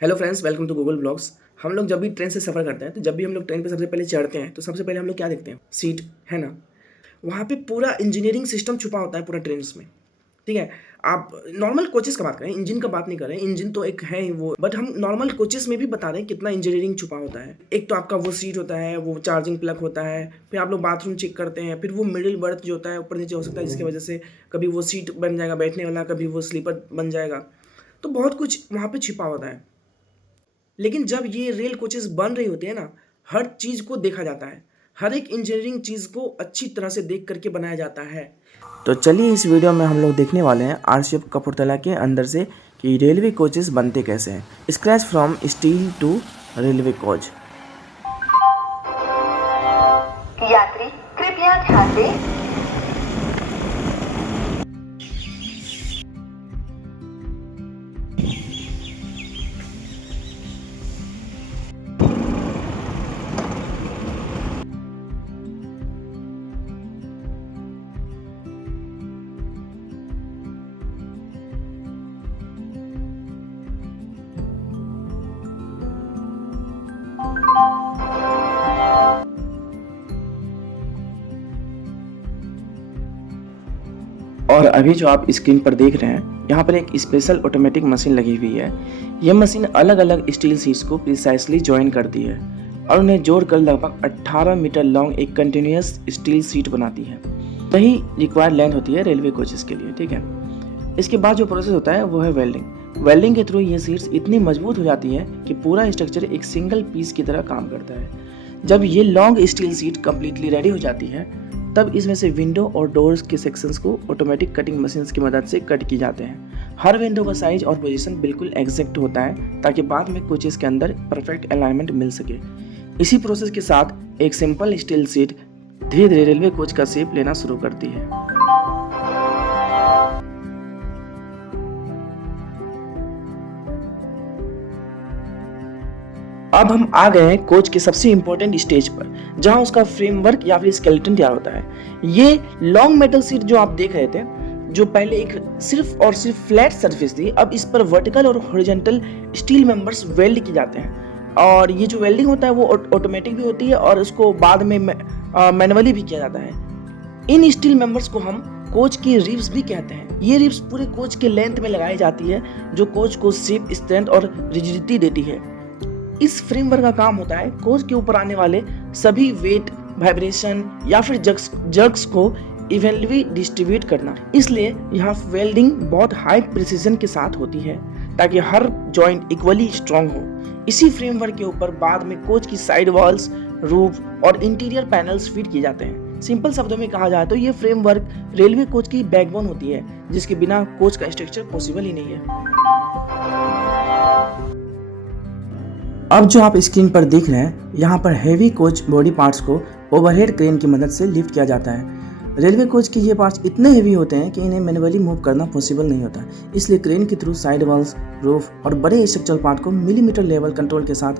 Hello friends, welcome to Google blogs. हम लोग जब भी ट्रेन से सफ़र करते हैं तो जब भी हम लोग ट्रेन पे सबसे पहले चढ़ते हैं तो सबसे पहले हम लोग क्या देखते हैं? सीट, है ना? वहाँ पे पूरा इंजीनियरिंग सिस्टम छुपा होता है पूरा ट्रेन में। ठीक है। आप नॉर्मल कोचेस का बात करें, इंजन का बात नहीं कर रहे हैं। इंजन तो एक है ही वो, बट हम नॉर्मल कोचेस में भी बता रहे हैं कितना इंजीनियरिंग छुपा होता है। एक तो आपका वो सीट होता है, वो चार्जिंग प्लग होता है, फिर आप लोग बाथरूम चेक करते हैं, फिर वो मिडिल बर्थ जो होता है ऊपर नीचे हो सकता है, जिसकी वजह से कभी वो सीट बन जाएगा बैठने वाला, कभी वो स्लीपर बन जाएगा। तो बहुत कुछ वहाँ पे छिपा होता है। लेकिन जब ये रेल कोचेस बन रही होती है ना, हर चीज़ को देखा जाता है। हर एक इंजीनियरिंग चीज़ को अच्छी तरह से देख करके बनाया जाता है। तो चलिए इस वीडियो में हम लोग देखने वाले हैं आरसीएफ कपूरथला के अंदर से कि रेलवे कोचेस बनते कैसे हैं। Scratch from steel to railway coach. यात्री कृपया ध्यान दें। और अभी जो आप स्क्रीन पर देख रहे हैं, यहाँ पर एक स्पेशल ऑटोमेटिक मशीन लगी हुई है। यह मशीन अलग अलग स्टील शीट्स को प्रिसाइसली जॉइन करती है और उन्हें जोड़कर लगभग 18 मीटर लॉन्ग एक कंटिन्यूअस स्टील शीट बनाती है। वही रिक्वायर्ड लेंथ होती है रेलवे कोचेस के लिए। ठीक है। इसके बाद जो प्रोसेस होता है वो है वेल्डिंग। वेल्डिंग के थ्रू ये शीट्स इतनी मजबूत हो जाती है कि पूरा स्ट्रक्चर एक सिंगल पीस की तरह काम करता है। जब ये long steel sheet completely ready हो जाती है, तब इसमें से विंडो और डोर्स के सेक्शंस को ऑटोमेटिक कटिंग मशीन्स की मदद से कट किए जाते हैं। हर विंडो का साइज और पोजीशन बिल्कुल एग्जैक्ट होता है ताकि बाद में कोचेस के अंदर परफेक्ट अलाइनमेंट मिल सके। इसी प्रोसेस के साथ एक सिंपल स्टील शीट धीरे धीरे रेलवे कोच का शेप लेना शुरू करती है। अब हम आ गए हैं कोच के सबसे इंपॉर्टेंट स्टेज पर, जहां उसका फ्रेमवर्क या फिर स्केलेटन तैयार होता है। ये लॉन्ग मेटल शीट जो आप देख रहे थे, जो पहले एक सिर्फ और सिर्फ फ्लैट सरफेस थी, अब इस पर वर्टिकल और हॉरिजॉन्टल स्टील मेंबर्स वेल्ड किए जाते हैं। और ये जो वेल्डिंग होता है वो ऑटोमेटिक भी होती है और उसको बाद में मैनुअली भी किया जाता है। इन स्टील मेंबर्स को हम कोच की रिब्स भी कहते हैं। ये रिब्स पूरे कोच के लेंथ में लगाई जाती है, जो कोच को शेप, स्ट्रेंथ और रिजिडिटी देती है। इस फ्रेमवर्क का काम होता है कोच के ऊपर आने वाले सभी वेट, वाइब्रेशन या फिर जर्क्स को इवनली डिस्ट्रीब्यूट करना। इसलिए यहाँ वेल्डिंग बहुत हाई प्रिसीजन के साथ होती है ताकि हर जॉइंट इक्वली स्ट्रांग हो। इसी फ्रेमवर्क के ऊपर बाद में कोच की साइड वॉल्स, रूफ और इंटीरियर पैनल्स फिट किए जाते हैं। सिंपल शब्दों में कहा जाए तो ये फ्रेमवर्क रेलवे कोच की बैकबोन होती है, जिसके बिना कोच का स्ट्रक्चर पॉसिबल ही नहीं है। अब जो आप स्क्रीन पर देख रहे हैं, यहाँ पर हेवी कोच बॉडी पार्ट्स को ओवरहेड क्रेन की मदद से लिफ्ट किया जाता है। रेलवे कोच के ये पार्ट्स इतने हेवी होते हैं कि इन्हें मैन्युअली मूव करना पॉसिबल नहीं होता, इसलिए क्रेन के थ्रू साइड वॉल्स, रूफ और बड़े स्ट्रक्चरल पार्ट को मिलीमीटर लेवल कंट्रोल के साथ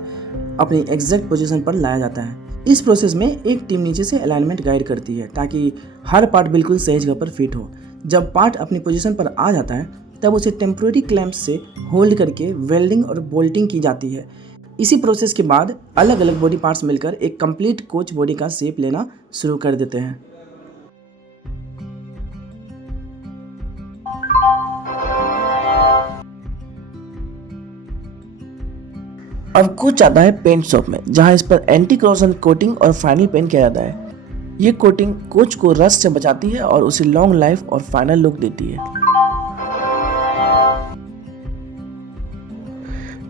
अपनी एग्जैक्ट पोजीशन पर लाया जाता है। इस प्रोसेस में एक टीम नीचे से अलाइनमेंट गाइड करती है ताकि हर पार्ट बिल्कुल सही जगह पर फिट हो। जब पार्ट अपनी पोजीशन पर आ जाता है, तब उसे टेम्प्रोरी क्लैंप्स से होल्ड करके वेल्डिंग और बोल्टिंग की जाती है। इसी प्रोसेस के बाद अलग अलग बॉडी पार्ट्स मिलकर एक कंप्लीट कोच बॉडी का शेप लेना शुरू कर देते हैं। अब कोच आता है पेंट शॉप में, जहां इस पर एंटी करोजन कोटिंग और फाइनल पेंट किया जाता है। ये कोटिंग कोच को रस्ट से बचाती है और उसे लॉन्ग लाइफ और फाइनल लुक देती है।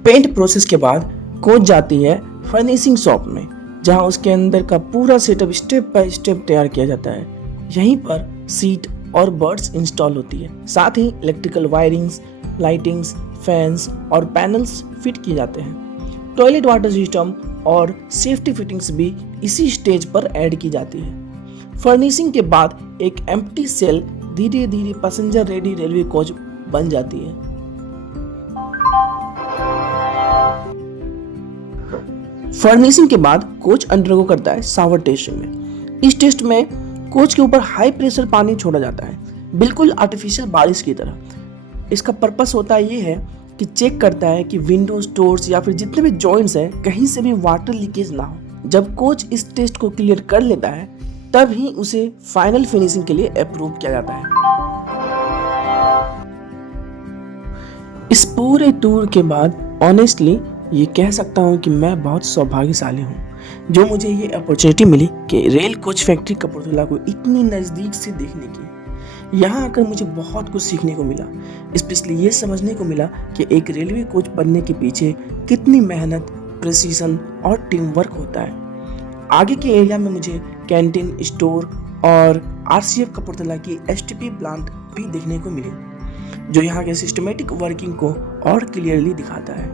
पेंट प्रोसेस के बाद कोच जाती है फर्निशिंग शॉप में, जहां उसके अंदर का पूरा सेटअप स्टेप बाय स्टेप तैयार किया जाता है। यहीं पर सीट और बर्ड्स इंस्टॉल होती है, साथ ही इलेक्ट्रिकल वायरिंग्स, लाइटिंग्स, फैंस और पैनल्स फिट किए जाते हैं। टॉयलेट वाटर सिस्टम और सेफ्टी फिटिंग्स भी इसी स्टेज पर ऐड की जाती है। फर्निशिंग के बाद एक एम्प्टी सेल धीरे धीरे पैसेंजर रेडी रेलवे कोच बन जाती है। फर्निशिंग के बाद कोच अंडरगो करता है शावर टेस्ट में। इस टेस्ट में कोच के ऊपर हाई प्रेशर पानी छोड़ा जाता है, बिल्कुल आर्टिफिशियल बारिश की तरह। इसका पर्पस होता है ये है कि चेक करता है कि विंडोज, डोर्स या फिर जितने भी जॉइंट्स हैं कहीं से भी वाटर लीकेज ना हो। जब कोच इस टेस्ट को क्लियर कर लेता है तब ही उसे फाइनल फिनिशिंग के लिए अप्रूव किया जाता है। इस पूरे टूर के बाद ऑनेस्टली ये कह सकता हूँ कि मैं बहुत सौभाग्यशाली हूँ जो मुझे ये अपॉर्चुनिटी मिली कि रेल कोच फैक्ट्री कपूरथला को इतनी नज़दीक से देखने की। यहाँ आकर मुझे बहुत कुछ सीखने को मिला, स्पेशली ये समझने को मिला कि एक रेलवे कोच बनने के पीछे कितनी मेहनत, प्रिसीजन और टीम वर्क होता है। आगे के एरिया में मुझे कैंटीन, स्टोर और आरसीएफ कपूरथला की एसटीपी प्लांट भी देखने को मिले जो यहाँ के सिस्टमेटिक वर्किंग को और क्लियरली दिखाता है।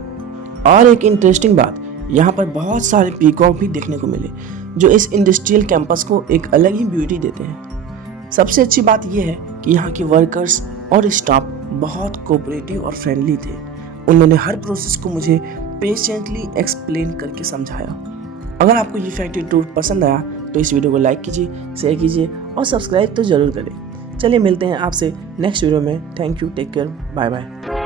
और एक इंटरेस्टिंग बात, यहाँ पर बहुत सारे पीकॉक भी देखने को मिले जो इस इंडस्ट्रियल कैंपस को एक अलग ही ब्यूटी देते हैं। सबसे अच्छी बात यह है कि यहाँ के वर्कर्स और स्टाफ बहुत कोऑपरेटिव और फ्रेंडली थे। उन्होंने हर प्रोसेस को मुझे पेशेंटली एक्सप्लेन करके समझाया। अगर आपको ये फैक्ट्री टूर पसंद आया तो इस वीडियो को लाइक कीजिए, शेयर कीजिए और सब्सक्राइब तो ज़रूर करें। चलिए मिलते हैं आपसे नेक्स्ट वीडियो में। Thank you, take care, bye bye.